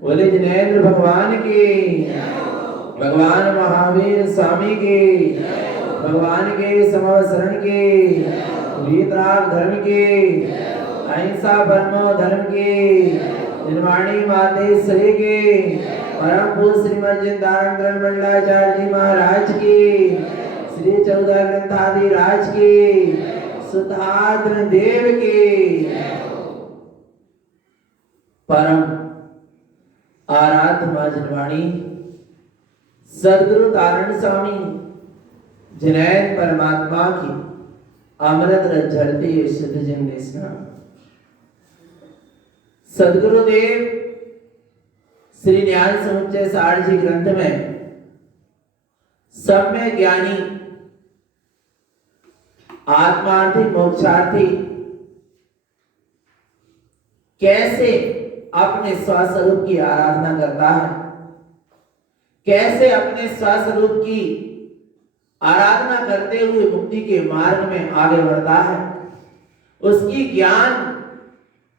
बोले जिनेंद्र भगवान की, भगवान महावीर स्वामी की, भगवान के समवसरण की, वीतराग धर्म की, अहिंसा परमो धर्म की, निर्वाणी मातेश्वरी की, परम पूज्य श्रीमद जिंदानंद मंडलाचार्य जी महाराज की, श्री 14 ग्रंथादि राज की, सुधाद्र देव की, परम आराध्य मां जनवाणी सदगुरु तारण स्वामी जिनैन परमात्मा की अमृत रस झरती शुद्ध जन देशना। सदगुरुदेव श्री ज्ञान समुच्चय सार जी ग्रंथ में सम्य ज्ञानी आत्मार्थी मोक्षार्थी कैसे अपने स्वस्वरूप की आराधना करता है, कैसे अपने स्वस्वरूप की आराधना करते हुए मुक्ति के मार्ग में आगे बढ़ता है, उसकी ज्ञान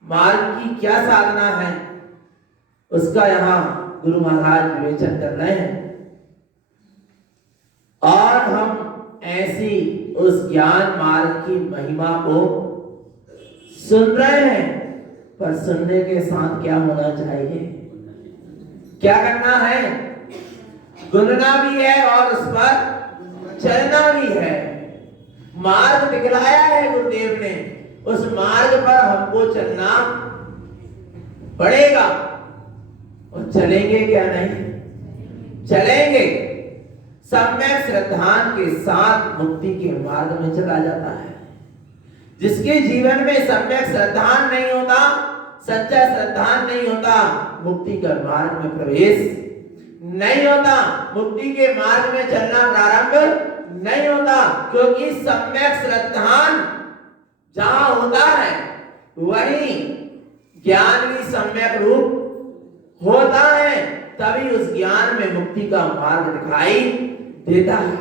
मार्ग की क्या साधना है, उसका यहाँ गुरु महाराज विवेचन कर रहे हैं। और हम ऐसी उस ज्ञान मार्ग की महिमा को सुन रहे हैं, पर सुनने के साथ क्या होना चाहिए, क्या करना है, गुनना भी है और उस पर चलना भी है। मार्ग दिखलाया है गुरुदेव ने, उस मार्ग पर हमको चलना पड़ेगा। और चलेंगे क्या नहीं, चलेंगे। सम्यक श्रद्धान के साथ मुक्ति के मार्ग में चला जाता है। जिसके जीवन में सम्यक श्रद्धान नहीं होता, सच्चा श्रद्धान नहीं होता, मुक्ति का मार्ग में प्रवेश नहीं होता, मुक्ति के मार्ग में चलना प्रारंभ नहीं होता। क्योंकि सम्यक श्रद्धान जहां होता है वही ज्ञान भी सम्यक रूप होता है, तभी उस ज्ञान में मुक्ति का मार्ग दिखाई देता है।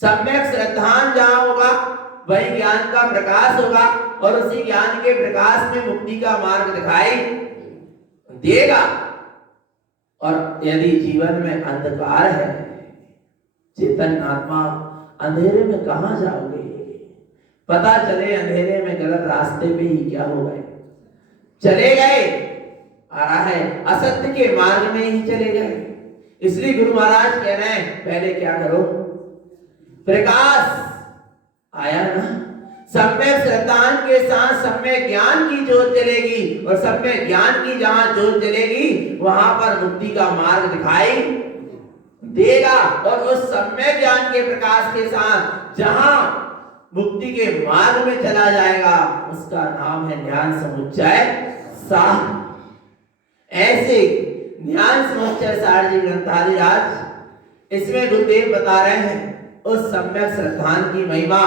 सम्यक श्रद्धान जहां होगा वही ज्ञान का प्रकाश होगा, और उसी ज्ञान के प्रकाश में मुक्ति का मार्ग दिखाई देगा। और यदि जीवन में अंधकार है, चेतन आत्मा, अंधेरे में कहां जाओगे, पता चले अंधेरे में गलत रास्ते पे ही क्या हो गए, चले गए, आ रहा है असत्य के मार्ग में ही चले गए। इसलिए गुरु महाराज कह रहे हैं पहले क्या करो, प्रकाश आया ना, सम्यक श्रद्धान के साथ सम्यक ज्ञान की जोत जलेगी, और सम्यक ज्ञान की जहां जोत जलेगी वहां पर मुक्ति का मार्ग दिखाई देगा। और उस सम्यक ज्ञान के प्रकाश के साथ जहां मुक्ति के मार्ग में चला जाएगा उसका नाम है ज्ञान समुच्चय सार। ऐसे ज्ञान समुच्चय सार जी ग्रंथादि राज, इसमें गुरुदेव बता रहे हैं उस सम्यक श्रद्धान की महिमा।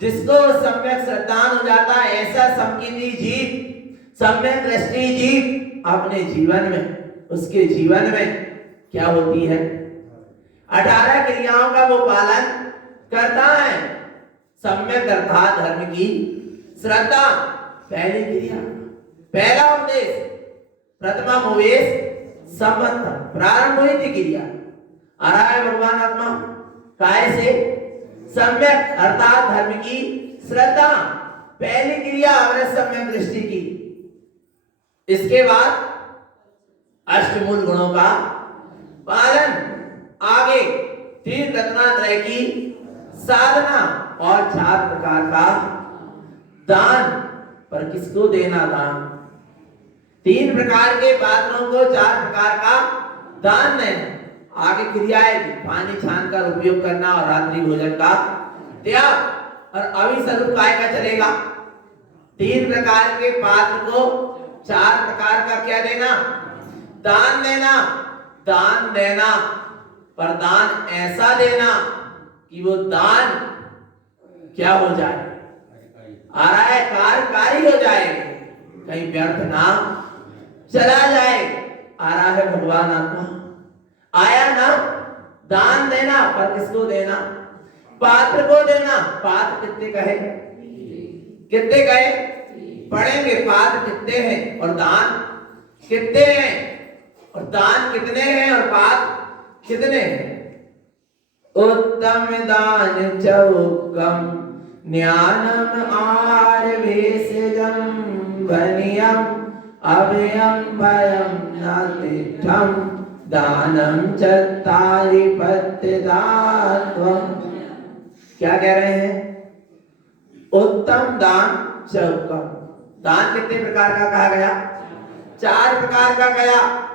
जिसको सम्यक श्रद्धान हो जाता है, ऐसा समकिनी जीव, सम्यक दृष्टि जीव अपने जीवन में, उसके जीवन में क्या होती है, 18 क्रियाओं का वो पालन करता है। सम्यक अर्थात धर्म की श्रद्धा पहली क्रिया, पहला उपदेश, प्रथमा उपदेश संबंध, प्रारंभ हुई थी क्रिया। आ रहा है भगवान आत्मा काय से? सम्यक अर्थात धर्म की श्रद्धा, पहली क्रिया अवरस सम्यक दृष्टि की। इसके बाद अष्टमूल गुणों का पालन, आगे तीन रत्नात्रय की साधना और 4 प्रकार का दान। पर किसको देना दान? 3 प्रकार के पात्रों को 4 प्रकार का दान देना। आगे क्रियाएं, पानी छान कर उपयोग करना और रात्रि भोजन का त्याग। और अभी स्वरूप काय का चलेगा? 3 प्रकार के पात्र को 4 प्रकार का क्या देना? दान देना। दान देना, पर दान ऐसा देना कि वो दान क्या हो जाए? आ रहा है कार्यकारी हो जाए, कहीं व्यर्थ ना चला जाए। आ रहा है भगवान आत्मा आया ना, दान देना, पर किसको देना? पात्र को देना। पात्र कितने कहे? कितने कहे? पढ़ेंगे पात्र कितने हैं और दान कितने हैं, और दान कितने हैं और पात्र कितने हैं? उत्तम दान चौकम ज्ञानम आर भेषजम वनियम अभयम भयम नातिठम दानम चत्तारि पत्यदात्वम। क्या कह रहे हैं? उत्तम दान चौकम। दान कितने प्रकार का कहा गया? 4 प्रकार का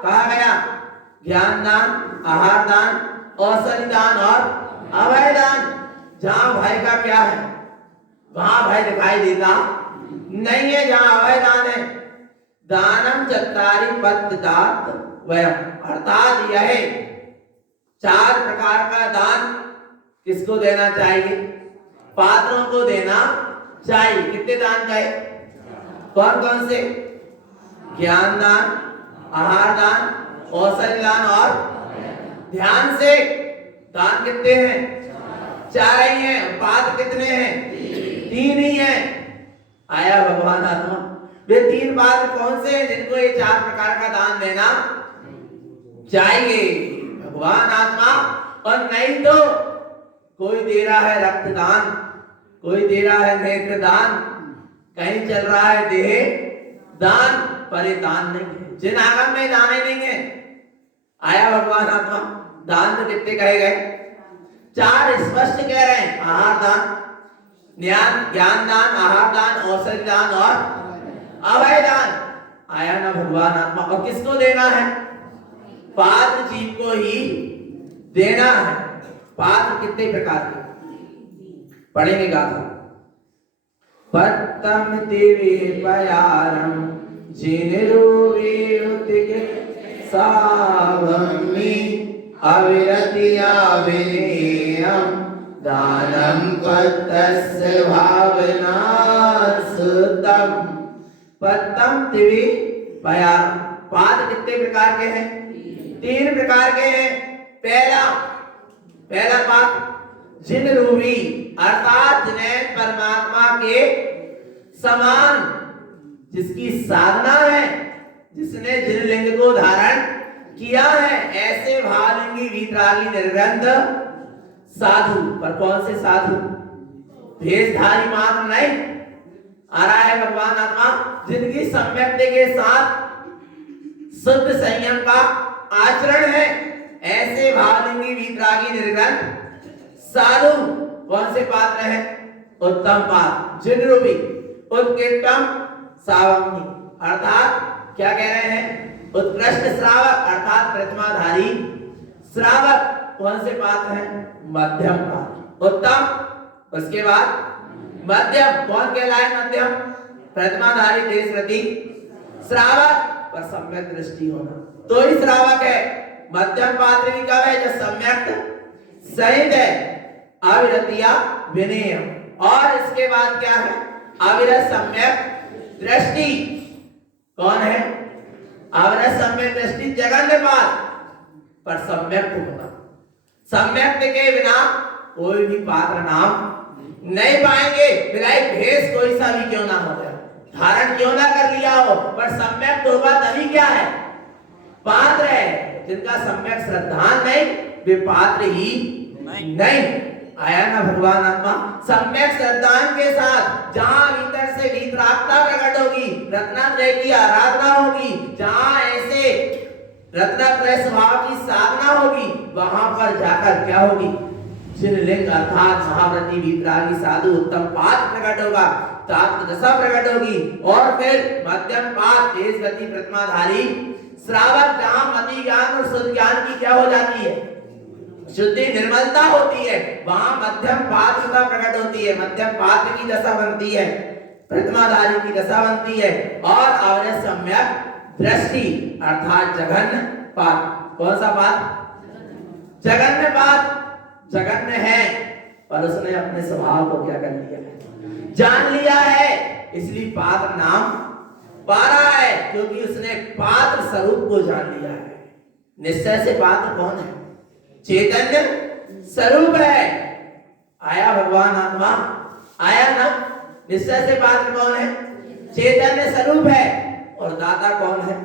कहा गया। ज्ञान दान, आहार दान, औषधि दान और अभय दान। जहां भय का क्या है वहां भय दिखाई देता नहीं है, जहां अभय दान है। दानम चत्तारि पत्यदात वयम, अर्थात यह 4 प्रकार का दान किसको देना चाहिए? पात्रों को देना चाहिए। कितने दान का है? कौन कौन से? ज्ञान दान, आहार दान, औषधि दान और ध्यान से। दान कितने हैं? 4 ही हैं। पात्र कितने हैं? 3 ही हैं। आया भगवान आत्मा। वे 3 पात्र कौन से हैं जिनको ये 4 प्रकार का दान देना चाहिए? भगवान आत्मा। और नहीं तो कोई दे रहा है रक्तदान, कोई दे रहा है नेत्र दान, कहीं चल रहा है देह दान, पर ये दान नहीं है। जिन आगम में दान ही नहीं है। आया भगवान आत्मा। दान तो कितने कहे गए? 4 स्पष्ट कह रहे हैं। आहार दान, ज्ञान दान, आहार दान, औषधि दान और अभय दान। आया ना भगवान आत्मा। और किसको देना है? पात्र जीव को ही देना है। पात्र कितने प्रकार के? पढ़ेंगे गाथा। पत्तम दिवे पयारम जिनरूवे उतिके सावमी अविरतिया विनेयम दानम पत्तस्य भावना सुतम। पत्तम दिवे पयारम। पात्र कितने प्रकार के हैं? 3 प्रकार के हैं। पहला पात्र जिन रूपी, अर्थात जिन्हें परमात्मा के समान, जिसकी साधना है, जिसने जिन लिंग को धारण किया है, ऐसे भावलिंगी वीतरागी निर्ग्रंथ साधु। पर कौन से साधु? भेषधारी मात्र नहीं। आ रहा है भगवान आत्मा। जिनकी सम्यक्ति के साथ शुद्ध संयम का आचरण है, ऐसे भावलिंगी वीतरागी निर्ग्रंथ साधु। कौन से पात्र हैं? उत्तम पात्र जिन रूपी उत्कृष्टम सावग्नि, अर्थात क्या कह रहे हैं? उत्कृष्ट श्रावक, अर्थात प्रतिमाधारी श्रावक। कौन से पात्र हैं? मध्यम पात्र। उत्तम, उसके बाद मध्यम। कौन कहलाए मध्यम? प्रतिमाधारी देशरति श्रावक, पर सम्यक दृष्टि होना तो ही श्रावक है। मध्यम पात्र भी कब है? जब सम्यक सहित है। अविरतिया विनेय, और इसके बाद क्या है? अविरत सम्यक दृष्टि। कौन है? अविरत सम्यक दृष्टि जगन्यपाद, पर सम्यक होना। सम्यक के बिना कोई भी पात्र नाम नहीं पाएंगे। भलाई भेष कोई सा भी क्यों ना हो गया, धारण क्यों ना कर लिया हो, पर सम्यक होगा तभी क्या है, पात्र है। जिनका सम्यक श्रद्धान नहीं वे पात्र ही नहीं। आया ना भगवान आत्मा। सम्यक श्रद्धान के साथ जहां भीतर से वीतरागता प्रकट होगी, रत्नात्रय की आराधना होगी, जहां ऐसे रत्नात्रय स्वभाव की साधना होगी, वहां पर जाकर क्या होगी, लिंग अर्थात महाव्रती वीतरागी साधु उत्तम पाद प्रकट होगा, तात्व दशा प्रकट होगी, और फिर मध्यम पाद तेज गति प्रतिमाधारी श्रावक, जहां मति ज्ञान और शुद्ध ज्ञान की क्या हो जाती है, शुद्धि निर्मलता होती है, वहां मध्यम पात्रता प्रकट होती है, मध्यम पात्र की दशा बनती है, प्रतिमाधारी की दशा बनती है, और अवरे सम्यक दृष्टि अर्थात जघन्य पाद। कौन सा पाद, जघन्य पाद। जघन्य है पर उसने अपने स्वभाव को क्या कर लिया है, जान लिया है, इसलिए पात्र नाम पा रहा है, क्योंकि उसने पात्र स्वरूप को जान लिया है। निश्चय से पात्र कौन है, चैतन्य स्वरूप है। आया भगवान आत्मा, आया ना। निश्चय से पात्र कौन है, चैतन्य स्वरूप है, और दाता कौन है,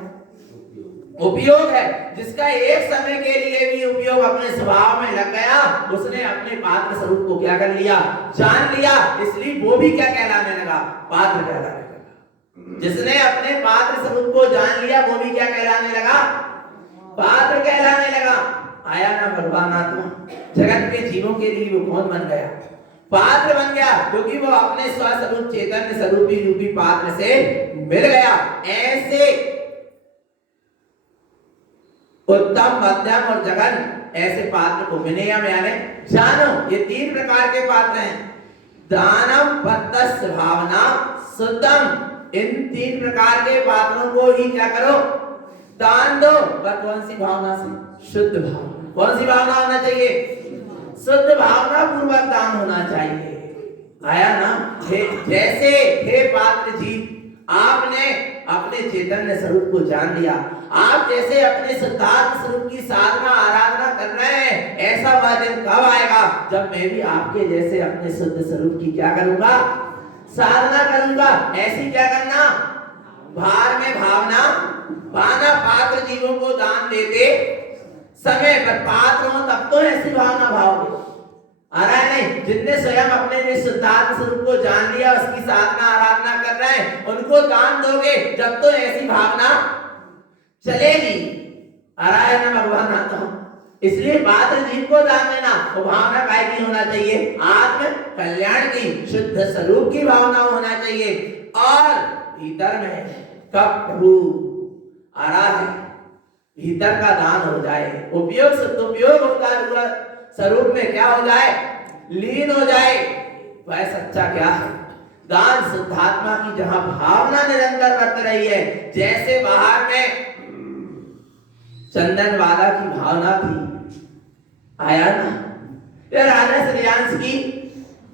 उपयोग है। जिसका एक समय के लिए भी उपयोग अपने स्वभाव में लग गया, उसने अपने पात्र स्वरूप को क्या कर लिया, जान लिया, इसलिए वो भी क्या कहलाने लगा, पात्र कहलाने लगा। जिसने अपने पात्र स्वरूप को जान लिया वो भी क्या कहलाने लगा, पात्र कहलाने लगा। आया ना भगवान आत्मा। जगत के जीवों के लिए वो कौन बन गया, पात्र बन गया, क्योंकि वो अपने स्वस्वरूप चैतन्य स्वरूपी रूपी पात्र से मिल गया। ऐसे उत्तम, मध्यम और जघन ऐसे पात्र को विनयम यानी जानो। ये तीन प्रकार के पात्र हैं, दानम, पत्तस्य भावना, शुद्धम। इन तीन प्रकार के पात्रों को ही क्या करो, दान दो। पर कौन सी भावना से, शुद्ध भावना। कौन सी भावना होना चाहिए, शुद्ध भावना पूर्वक दान होना चाहिए। आया ना। जैसे हे पात्र जीव, आपने अपने चैतन्य स्वरूप को जान लिया, आप जैसे अपने शुद्धात्म स्वरूप की साधना आराधना कर रहे हैं, ऐसा वह दिन कब आएगा जब मैं भी आपके जैसे अपने शुद्ध स्वरूप की क्या करूंगा, साधना करूंगा। ऐसी क्या करना, भार में भावना पाना। पात्र जीवों को दान देते समय पर पात्र हो तब तो ऐसी भावना भाओगे। आ रहा है नहीं। जिनने स्वयं अपने लिए शुद्धात्म स्वरूप को जान लिया, उसकी साधना आराधना कर रहे हैं, उनको दान दोगे जब तो ऐसी भावना चलेगी। आ रहा है ना भगवान आता। इसलिए पात्र जीव को दान देना, वो भावना काय की होना चाहिए, आत्म कल्याण की, शुद्ध स्वरूप की भावना होना चाहिए। और भीतर में कब प्रभु आ रहा है, भीतर का दान हो जाए, उपयोग सदुपयोग होता हुआ स्वरूप में क्या हो जाए, लीन हो जाए, वह सच्चा क्या है, दान शुद्धात्मा की जहां भावना निरंतर बरत रही है। जैसे बाहर में चंदन वाला की भावना थी, आया ना, या राजा श्रेयांश की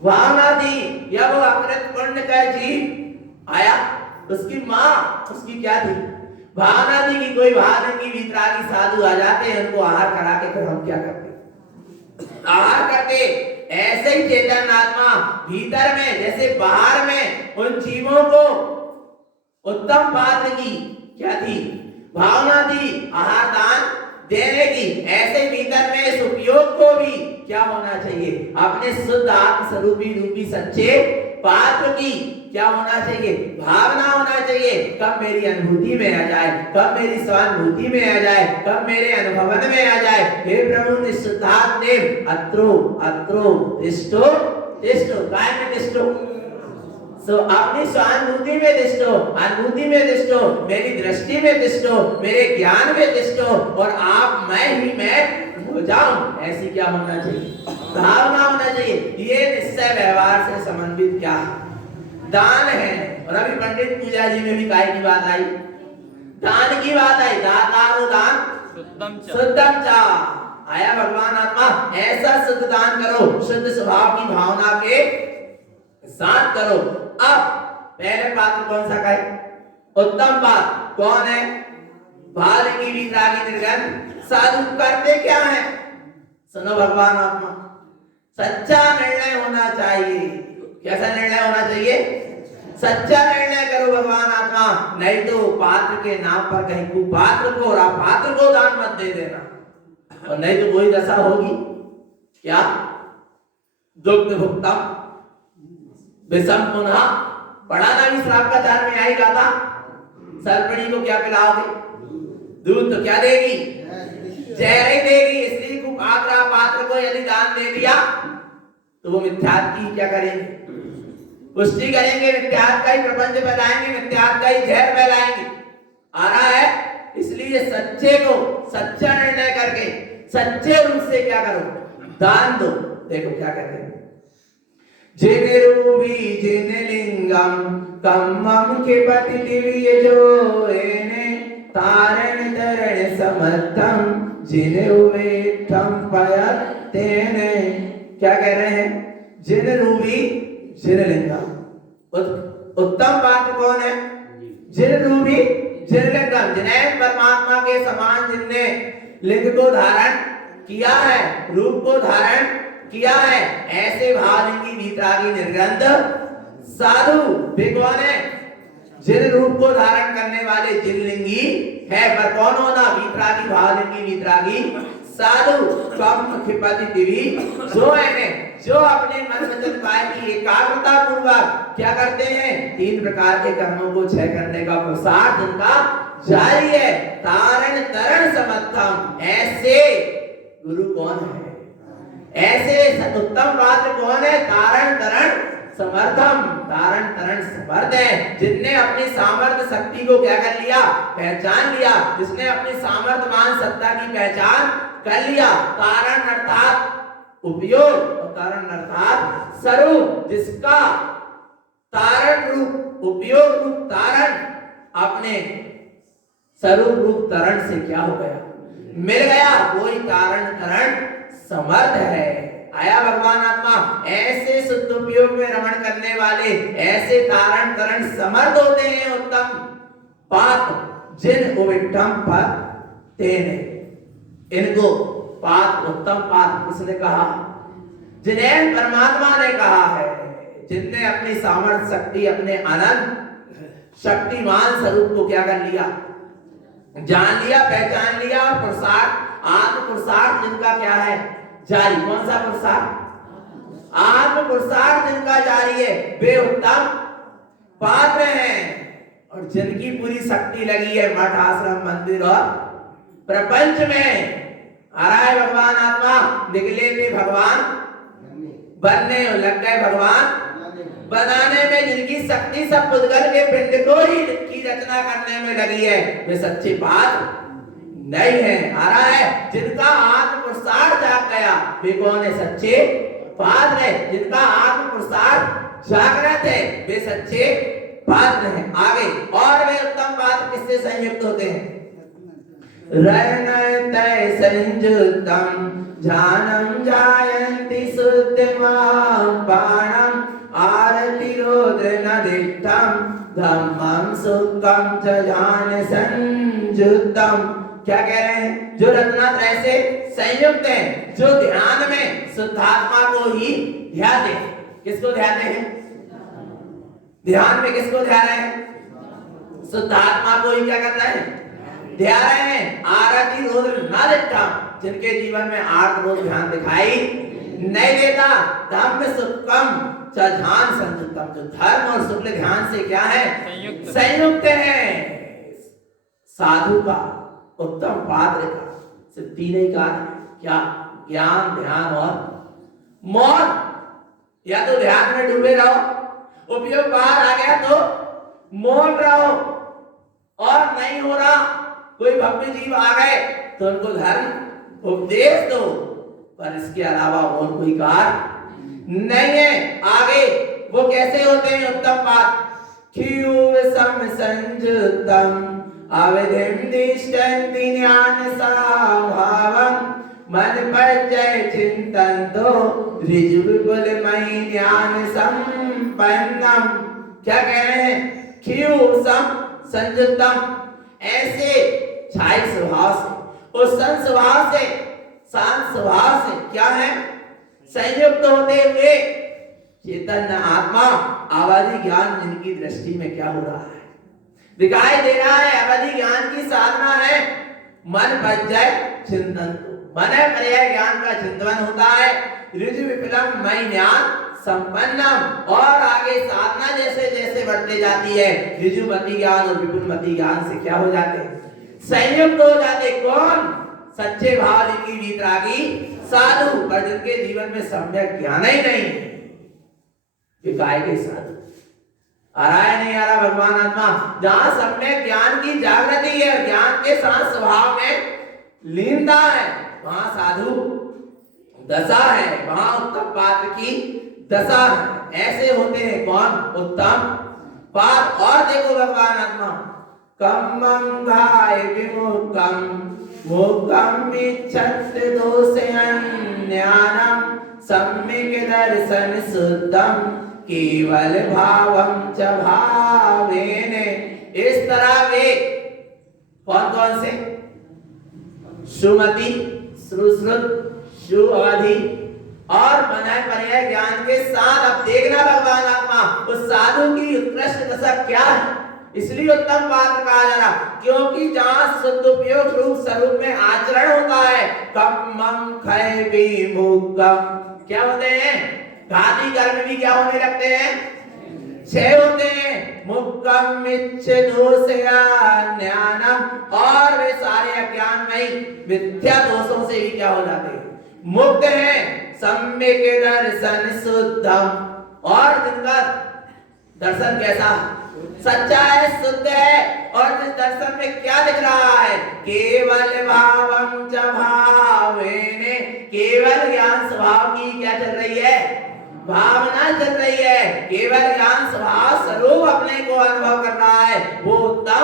भावना थी, या वो अकृत पुण्य का जीव आया, उसकी माँ उसकी क्या थी, भावना थी कि कोई भावना की वीतरागी साधु आ जाते हैं, उनको आहार करा के फिर हम क्या करते, आहार करते। ऐसे ही चेतन आत्मा भीतर में जैसे बाहर में उन जीवों को उत्तम पात्र की क्या थी, भावना थी आहार दान देने की, ऐसे भीतर में इस उपयोग को भी क्या होना चाहिए, अपने शुद्ध आत्म स्वरूपी रूपी सच्चे पात्र की क्या होना चाहिए, भावना होना चाहिए। कब मेरी अनुभूति में आ जाए, कब मेरी स्वानुभूति में आ जाए, कब मेरे अनुभवन में आ जाए। हे प्रभु निश्चितात् देव अत्रो अत्रो तिष्ठो तिष्ठो, काय में तिष्ठो, सो अपनी स्वानुभूति में तिष्ठो, अनुभूति में तिष्ठो, मेरी दृष्टि में तिष्ठो, मेरे ज्ञान में तिष्ठो, और आप मैं ही मैं हो जाऊं, ऐसी क्या होना चाहिए, भावना होना चाहिए। ये निश्चय व्यवहार से समन्वित क्या है, दान है। और अभी पंडित पूजा जी में भी काय की बात आई, दान की बात आई, दातारो दान शुद्धम चा। आया भगवान आत्मा, ऐसा शुद्ध दान करो, शुद्ध स्वभाव की भावना के साथ करो। अब पहले पात्र कौन सा कहे, उत्तम पात्र कौन है, भाल की वीतरागी निर्गन साधु। करते क्या है, सुनो भगवान आत्मा, सच्चा निर्णय होना चाहिए। कैसा निर्णय होना चाहिए? सच्चा निर्णय करो भगवान आत्मा, नहीं तो पात्र के नाम पर कहीं कुपात्र को और अपात्र को दान मत दे देना, और नहीं तो वही दशा होगी। क्या? दुग्ध भुक्तम विषम पुनः। पढ़ा ना भी श्राप का चार में आएगा था। सर्पणी को क्या पिलाओगे? दूध। तो क्या देगी? जहर ही देगी। इसलिए कुपात्र पात्र को यदि दान दे दिया तो वो मिथ्यात्व की क्या करेंगे? पुष्टि करेंगे, मिथ्यात्व का ही प्रपंच फैलाएंगे, मिथ्यात्व का ही जहर फैलाएंगे। आ रहा है? इसलिए सच्चे को सच्चा निर्णय करके सच्चे रूप से क्या करो? दान दो। देखो क्या कहते हैं, जिन रूपी जिन लिंगम कम्मम के पति दिव्य जो एने तारण तरण समर्थम जिन उवेठम पयतेने। क्या कह रहे हैं? जिन रूपी जिन लिंगम। उत्तम पात्र कौन है? जिन रूपी जिन लिंगम, जिन्हें परमात्मा के समान जिनने लिंग को धारण किया है, रूप को धारण किया है, ऐसे भावलिंगी वीतरागी निर्ग्रंथ साधु। वे कौन है? जिन रूप को धारण करने वाले जिन लिंगी है, पर कौन होना? वीतरागी, भावलिंगी वीतरागी साधु। कम खिपति दिवी जो है, जो अपने मन वचन काया की एकाग्रता पूर्वक क्या करते हैं? 3 प्रकार के कर्मों को क्षय करने का पुरुषार्थ जिनका जारी है। तारण तरण समर्थम। ऐसे गुरु कौन है? ऐसे उत्तम पात्र कौन है? तारण तरण समर्थम। तारण तरण समर्थ है, जिनने अपनी सामर्थ्य शक्ति को क्या कर लिया? पहचान लिया। जिसने अपनी सामर्थ्य मान सत्ता की पहचान कर लिया। तारण अर्थात उपयोग और तारण अर्थात स्वरूप। जिसका तारण रूप, उपयोग रूप तारण अपने स्वरूप रूप तरण से क्या हो गया? मिल गया। वही तारण तरण समर्थ है। आया भगवान आत्मा। ऐसे शुद्ध उपयोग में रमण करने वाले ऐसे तारण तरण समर्थ होते हैं उत्तम पात्र, जिन उविठम पर तेने। इनको पात्र, उत्तम पात्र किसने कहा? जिन्हें परमात्मा ने कहा है, जिनने अपनी सामर्थ्य शक्ति, अपने अनंत शक्तिमान स्वरूप को क्या कर लिया? जान लिया, पहचान लिया। पुरुषार्थ, आत्म पुरुषार्थ जिनका क्या है? जारी। कौन सा पुरुषार्थ? आत्म पुरुषार्थ जिनका जारी है, वे उत्तम पात्र हैं। और जिनकी पूरी शक्ति लगी है मठ, आश्रम, मंदिर और प्रपंच में। आ रहा है भगवान आत्मा। निकले थे भगवान बनने, लग गए भगवान बनाने में। जिनकी शक्ति सब पुद्गल के पिंड को ही की रचना करने में लगी है, वे सच्चे पात्र नहीं है। आ रहा है? जिनका आत्म पुरुषार्थ जाग गया, वे कौन है? सच्चे पात्र है। जिनका आत्म पुरुषार्थ जागृत है, वे सच्चे पात्र हैं। आगे और वे उत्तम पात्र किससे संयुक्त होते हैं? रयनतय संयुक्तम जानम जायन्ति शुद्धमां बाणम आरति रोद्र नदिष्टम धम्मं सुखम च जान संयुक्तम। क्या कह रहे हैं? जो रत्नात्रय से संयुक्त हैं, जो ध्यान में शुद्धात्मा को ही ध्याते हैं। किसको ध्याते हैं? ध्यान में किसको ध्या रहे हैं? शुद्धात्मा को ही क्या कर रहे हैं? ध्या रहे हैं। आरति रोद्र न दिखता, जिनके जीवन में आर्त रोध ध्यान दिखाई नहीं देता। धम्म सुखम च ध्यान संयुक्तम। जो धर्म और शुक्ल ध्यान से क्या है? संयुक्त है। साधु का, उत्तम पात्र का सिर्फ 3 ही कार्य है। क्या? ज्ञान, ध्यान और मौन। या तो ध्यान में डूबे रहो, उपयोग बाहर आ गया तो मौन रहो, और नहीं हो रहा, कोई भव्य जीव आ गए तो उनको धर्म उपदेश दो, पर इसके अलावा और कोई कार्य नहीं है। आगे वो कैसे होते हैं उत्तम पात्र? खियुव सम संयुक्तम अवधिम दिष्टन्ति ज्ञान साभावम मन पज्जय चिंतन्तो ऋजु विपुलमयि ज्ञान संपन्नम। क्या कह रहे हैं? खियुव सम संयुक्तम। ऐसे छाई स्वभाव से, उस स्वभाव से शांत स्वभाव से क्या है संयुक्त होते हुए चैतन्य आत्मा अवधि ज्ञान जिनकी दृष्टि में क्या हो रहा है दिखाई दे रहा है। अवधि ज्ञान की साधना है मन बज्जय चिंतन, मन पर्याय ज्ञान का चिंतन होता है। ऋजु विप्लव मय ज्ञान संपन्नम, और आगे साधना जैसे जैसे बढ़ती जाती है ऋजुमति ज्ञान और विपुलमति ज्ञान से क्या हो जाते हैं संयुक्त हो जाते। कौन? सच्चे भाव जिनकी वीतरागी साधु, पर जिनके जीवन में सम्यक ज्ञान ही नहीं है काय के साधु। आ रहा है नहीं आ रहा भगवान आत्मा? जहां सम्यक ज्ञान की जागृति है, ज्ञान के साथ स्वभाव में लीनता है, वहां साधु दशा है, वहां उत्तम पात्र की दशा है। ऐसे होते हैं कौन? उत्तम पात्र। और देखो भगवान आत्मा कम्मं घाय विमुक्तम मुक्तम विच्छत दोषयन्यानम सम्यक दर्शन शुद्धम केवल भावम च भावेने। इस तरह वे कौन कौन से? सुमति, सुश्रुत, सुअवधि और मन पर्याय ज्ञान के साथ। अब देखना भगवान आत्मा उस साधु की उत्कृष्ट दशा क्या है, इसलिए उत्तम पात्र कहा जा रहा, क्योंकि जहां सदुपयोग रूप स्वरूप में आचरण होता है। कम्मं खय विमुक्तम, क्या होते हैं? घाती कर्म भी क्या होने लगते हैं? छह होते हैं। मुक्तम मिच्छ दोषयान्यानम, और वे सारे अज्ञान में मिथ्या दोषों से भी क्या हो जाते हैं? मुक्त हैं। सम्यक दर्शन शुद्धम, और जिनका दर्शन कैसा? सच्चा है, शुद्ध है। और जिस दर्शन में क्या दिख रहा है? केवल भावम च भावेने, केवल ज्ञान स्वभाव की क्या चल रही है? भावना चल रही है। केवल ज्ञान स्वभाव स्वरूप अपने को अनुभव कर रहा है, वो उत्तम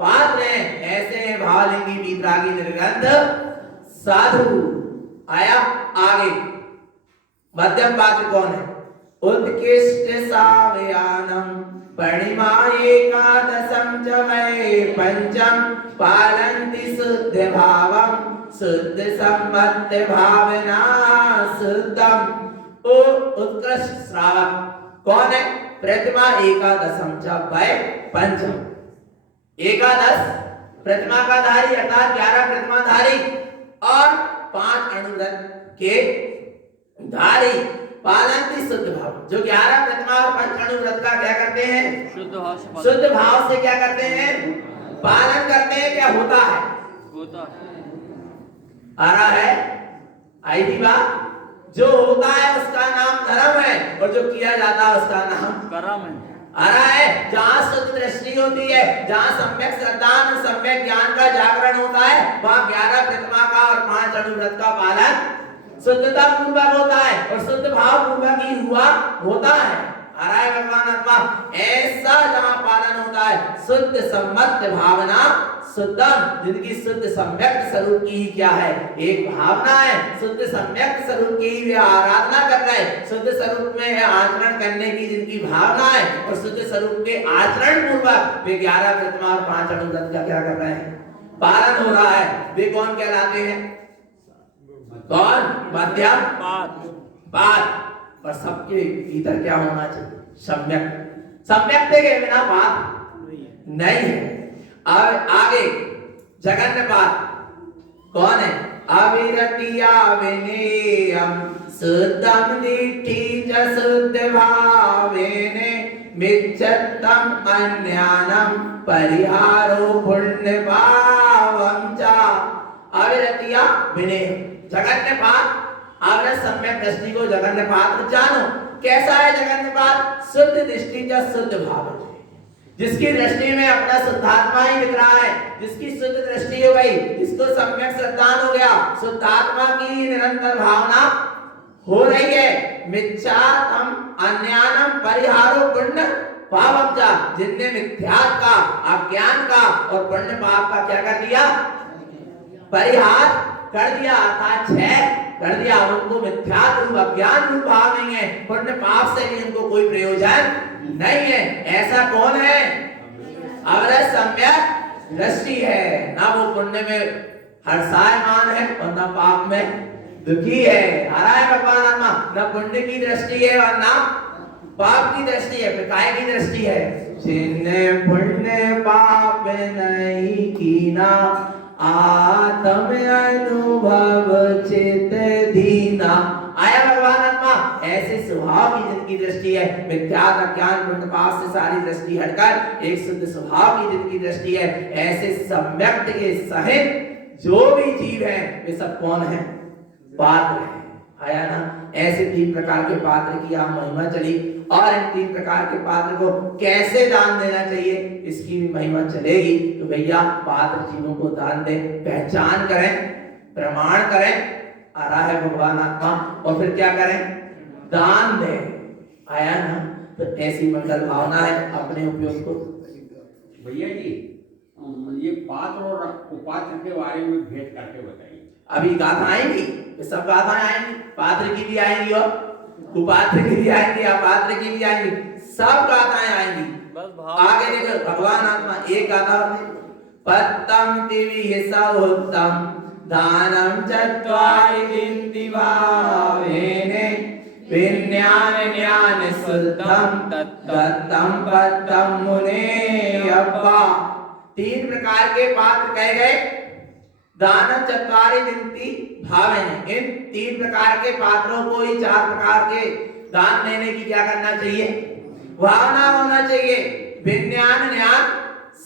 पात्र है। ऐसे भावलिंगी वीतरागी निर्गंध साधु। आया आगे मध्यम पात्र कौन है? उत्कृष्ट सावयानम परिमा एकादशम च वै पंचम पालन्ति शुद्ध भावम शुद्ध सम्मत भावना शुद्धम। ओ उत्कृष्ट श्रावक कौन है? प्रतिमा एकादशम च वै पंचम, एकादश प्रतिमा का धारी अर्थात 11 प्रतिमा धारी और 5 अणुव्रत के धारी। पालन्ति शुद्ध भाव, जो 11 प्रतिमा और 5 अणुव्रत का क्या करते हैं? शुद्ध भाव से क्या करते हैं? पालन करते हैं। क्या होता है? आ रहा है? आई थी बात? जो होता है उसका नाम धर्म है, और जो किया जाता है उसका नाम कर्म है। आ रहा है? जहां शुद्ध दृष्टि होती है, जहां सम्यक श्रद्धा और सम्यक ज्ञान का जागरण होता है, वहां 11 प्रतिमा का और 5 अणुव्रत का पालन शुद्धता पूर्वक होता है, और शुद्ध भाव पूर्वक ही हुआ होता है। आ रहा है भगवान आत्मा? ऐसा जहां पालन होता है, शुद्ध सम्मत भावना शुद्धम, जिनकी शुद्ध सम्यक स्वरूप की ही क्या है? एक भावना है। शुद्ध सम्यक स्वरूप की वे आराधना कर रहे हैं, शुद्ध स्वरूप में आचरण करने की जिनकी भावना है, और शुद्ध स्वरूप के आचरण पूर्वक वे 11 प्रतिमा और 5 अणुव्रत का क्या कर रहे हैं? पालन हो रहा है। वे कौन कहलाते हैं? कौन? मध्यम पात्र। पर सबके भीतर क्या होना चाहिए? सम्यक। सम्यक के बिना बात नहीं है। अब आगे जगन्नाथ कौन है? अविरतिया विनेयम शुद्धम दिट्ठि च शुद्ध भावेने मिच्छतम अन्यानम परिहारो पुण्य भावम च। अविरतिया विनेय जगन्नाथ आवरत सम्यक दृष्टि को जगन्नाथ जानो। कैसा है जगन्नाथ? शुद्ध दृष्टि का शुद्ध भाव, जिसकी दृष्टि में अपना शुद्धात्मा ही दिख रहा है, जिसकी शुद्ध दृष्टि हो गई, जिसको सम्यक श्रद्धान हो गया, शुद्धात्मा की निरंतर भावना हो रही है। मिच्छातम अन्यानम परिहारो पुण्य पापम च, जिनने मिथ्यात्व का, अज्ञान का और पुण्य पाप का क्या कर दिया? परिहार कर दिया, अर्थात क्षय कर दिया। उनको मिथ्यात्व रूप अज्ञान रूप भाव नहीं है, पुण्य पाप से भी उनको कोई प्रयोजन नहीं है। ऐसा कौन है? अवरत सम्यक दृष्टि है। ना वो पुण्य में हर्षायमान है और न पाप में दुखी है। आ रहा है भगवान आत्मा, न पुण्य की दृष्टि है और न पाप की दृष्टि है, फिर काय की दृष्टि है? जिनने पुण्य पाप नहीं कीना, आत्म अनुभव चित दीना। आया भगवान आत्मा, ऐसे स्वभाव की जिनकी दृष्टि है, मिथ्या का ज्ञान पुण्य पाप से सारी दृष्टि हटकर एक शुद्ध स्वभाव की जिनकी दृष्टि है, ऐसे सम्यक्त के सहित जो भी जीव है वे सब कौन है? पात्र है। आया ना? ऐसे 3 प्रकार के पात्र की यहाँ महिमा चली, और इन 3 प्रकार के पात्र को कैसे दान देना चाहिए इसकी भी महिमा चलेगी। तो भैया पात्र जीवों को दान दे, पहचान करें, प्रमाण करें, आ रहा है भगवान आत्मा, और फिर क्या करें? दान दें। आया ना? तो ऐसी मंगल भावना है, अपने उपयोग को। भैया जी ये पात्र और उपात्र के बारे में भेद करके बताइए। अभी गाथा आएंगी, सब गाथाएं आएंगी, पात्र की भी आएंगी और उपात्र की भी आएंगी, अपात्र की भी आएंगी, सब गाथाएं आएंगी। आगे देखो भगवान आत्मा एक गाथा, पत्तम दिव्य सौत्तम दानम चत्वारि दिवावेने विज्ञान ज्ञान शुद्धम दत्तम पत्तम मुने अब्बा। 3 प्रकार के पात्र कहे गए, दानम चत्वारि दिन्ति भावेन। इन 3 प्रकार के पात्रों को ही 4 प्रकार के दान देने की क्या करना चाहिए? भावना होना चाहिए। विज्ञान ज्ञान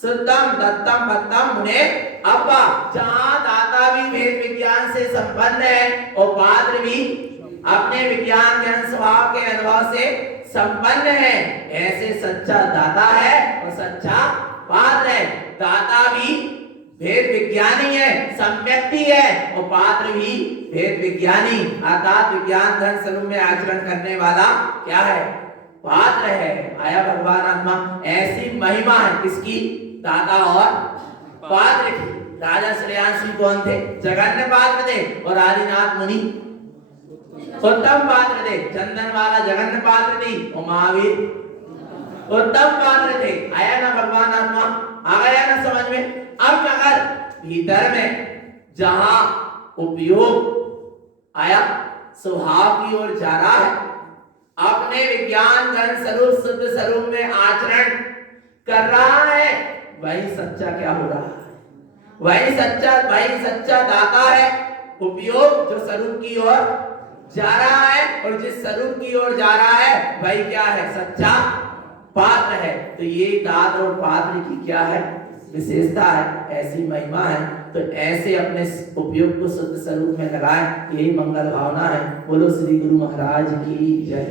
शुद्धम दत्तम पत्तम मुने अब्बा। जहां दाता भी वेद विज्ञान से संपन्न है और पात्र भी अपने विज्ञान ज्ञान स्वभाव के अनुभव से संपन्न है, ऐसे सच्चा दाता है और सच्चा पात्र है। दाता भी भेद विज्ञानी है, सम्यक्ति है, और पात्र भी भेद विज्ञानी अर्थात विज्ञान धर्म स्वरूप में आचरण करने वाला क्या है? पात्र है। आया भगवान आत्मा, ऐसी महिमा है किसकी? दाता और पात्र की। राजा श्रेयांशी कौन थे? जगन्य पात्र थे, और आदिनाथ मुनि उत्तम पात्र थे। चंदन वाला जगन्य पात्र थी और महावीर उत्तम पात्र थे। आया ना भगवान आत्मा? आ गया ना समझ में? अब अगर भीतर में जहां उपयोग आया स्वभाव की ओर जा रहा है, अपने विज्ञान घन स्वरूप शुद्ध स्वरूप में आचरण कर रहा है, वही सच्चा क्या हो रहा है? वही सच्चा दाता है। उपयोग जो स्वरूप की ओर जा रहा है, और जिस स्वरूप की ओर जा रहा है वही क्या है? सच्चा पात्र है। तो ये दात और पात्र की क्या है? विशेषता है, ऐसी महिमा है। तो ऐसे अपने उपयोग को शुद्ध स्वरूप में लगाएं, यही मंगल भावना है। बोलो श्री गुरु महाराज की जय।